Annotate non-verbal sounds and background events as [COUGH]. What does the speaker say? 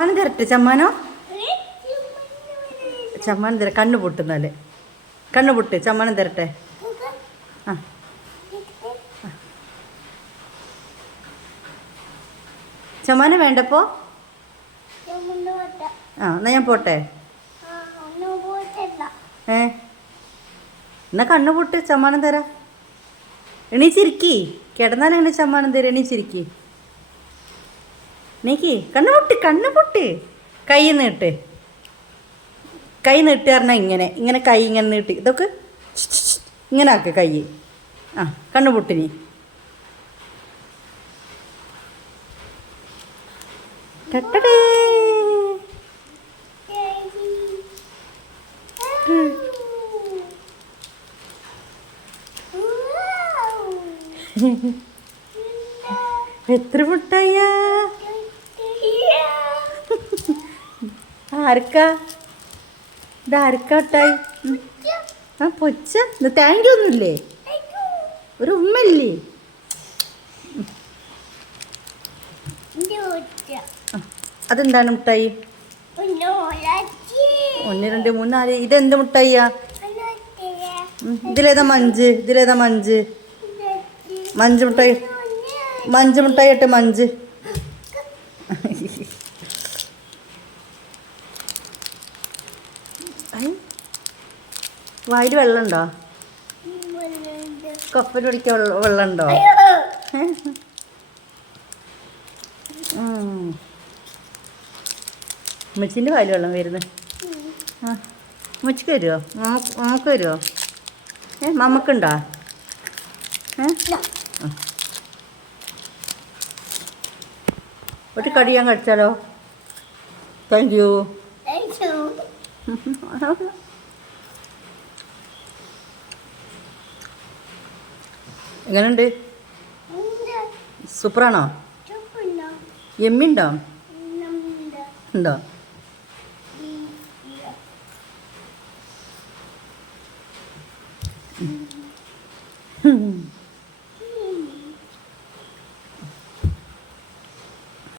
ചമ്മാനം correct ചമ്മാനോ? ചമ്മാനം തരാം. കണ്ണു പൊട്ടുന്നാൽ. കണ്ണു പൊട്ട്. ചമ്മാനം തരട്ടെ. ആ. ചമ്മാനം വേണ്ടപ്പോ? ആ എന്നാ ഞാൻ പോട്ടെ. ഏ? എന്നാ കണ്ണു പൊട്ട്. ചമ്മാനം തരാം. എണീച്ചിരിക്കി. കിടന്നാൽ എങ്ങനെ ചമ്മാനം തരാം. എണീച്ചിരിക്കി. നീക്കി കണ്ണു പൊട്ടി കണ്ണു പൊട്ടി. കൈ നീട്ട് കൈ നീട്ടി പറഞ്ഞാൽ ഇങ്ങനെ. ഇങ്ങനെ കൈ ഇങ്ങനെ നീട്ടി ഇതൊക്കെ ഇങ്ങനെ ആക്ക് കൈ. ആ കണ്ണു പൊട്ടിനി ടട്ടടേ. [LAUGHS] എത്ര മുട്ടായ ആർക്കാ ഇത് ആ പൊച്ച താങ്ക് യു ഒന്നുമില്ലേ? ഒരു ഉമ്മല്ലേ? അതെന്താണ് മുട്ടായി ഒന്ന് രണ്ട് മൂന്ന് നാല്. ഇതെന്ത് മുട്ടായിയാ ഇതിലേതാ മഞ്ച്? ഇതിലേതാ മഞ്ച്? മഞ്ച് മുട്ടായി മഞ്ച് മുട്ടായി ഇട്ട് മഞ്ച്. വായിൽ വെള്ളമുണ്ടോ? കപ്പൽ പിടിക്കാൻ വെള്ള- വെള്ളമുണ്ടോ? ഉമ്മച്ചിന്റെ വായിൽ വെള്ളം വരുന്നത് ആ ഉമ്മച്ചിക്ക് വരുമോ നമുക്ക് വരുമോ ഏ മമ്മക്കുണ്ടോ? ഏ. ഒരു കടിയാൻ കഴിച്ചാലോ? താങ്ക് യു [LAUGHS] എങ്ങനെയുണ്ട് സൂപ്പറാണോ? എമ്മിണ്ടോ? ഉണ്ടോ? ഉം.